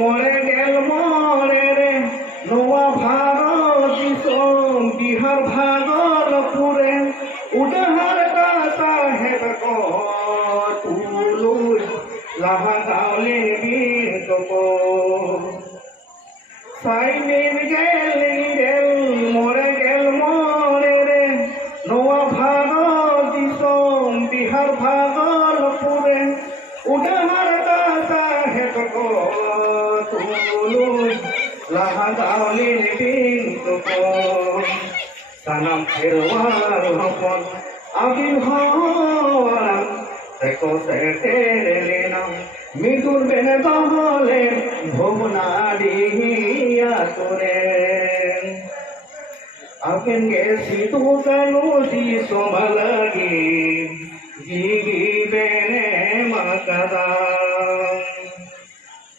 মরে গেল মরে রে নোয়া ভারত দিশম বিহার ভাগলপুরে উডাহার দাতা হেব কো তুলুই লাহা গাওলে বীর কো সাইনির গেল মরে গেল মরে রে নোয়া ভারত দিশম বিহার ভাগলপুরে উডাহার দাতা হেব কো তুলুই লাহা গাওলে বীর কো সানাম খেরওয়ার হপন আবির হওয়ারা দেখো সেটেরে লেনা মৃত্যুর বেনে তাহলে ভুবনাড়িয়া করে আকেন গেছি তু কানু দি সোমালাগি জীবি বেনে মাকাদা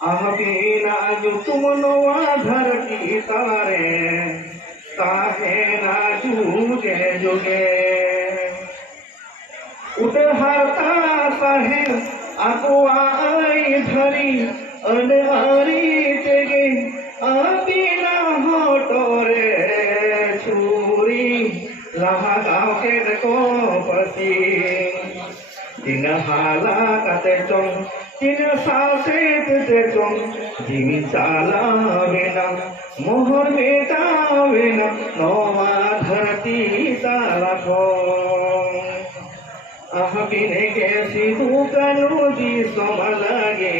আহবিনা জু তুম নোয়া ধরতি তারে काहे ना जुगे जुगे उठहरता साहे अकुआई धरी अनहरी तेगे आबिना होटोरे छुरी लहा गाँव के देखो पसी दिन हाला कते चों दिन सासे ते चों जिमी चाला वेना मोहर बेटा वेना नोवा धरती तारा को अहबिने कैसी तू कनु जी सोमलगे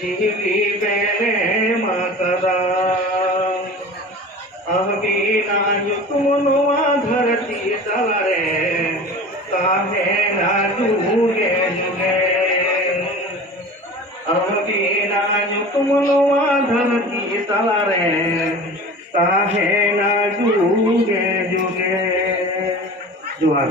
जीवी बेने मातरा अहबिना तुम नोवा धरती तारे काहे ना जुगे जुगे अहबिना तुम नोवा धरती तारे काहे ना जुगे जुगे जुहार।